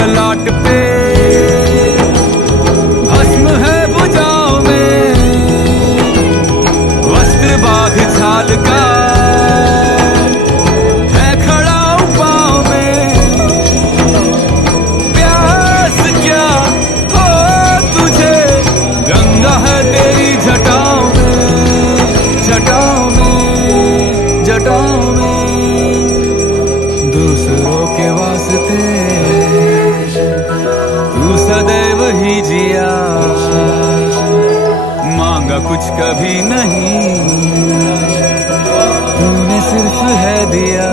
ललाट पे भस्म है भुजाओं में, वस्त्र बाघ छाल का है खड़ा पाँव में। प्यास क्या हो तुझे, गंगा है तेरी जटाओं में, जटाओं में, जटाओं में। दूसरों के वास्ते तू सदैव ही जिया, मांगा कुछ कभी नहीं, तूने सिर्फ है दिया।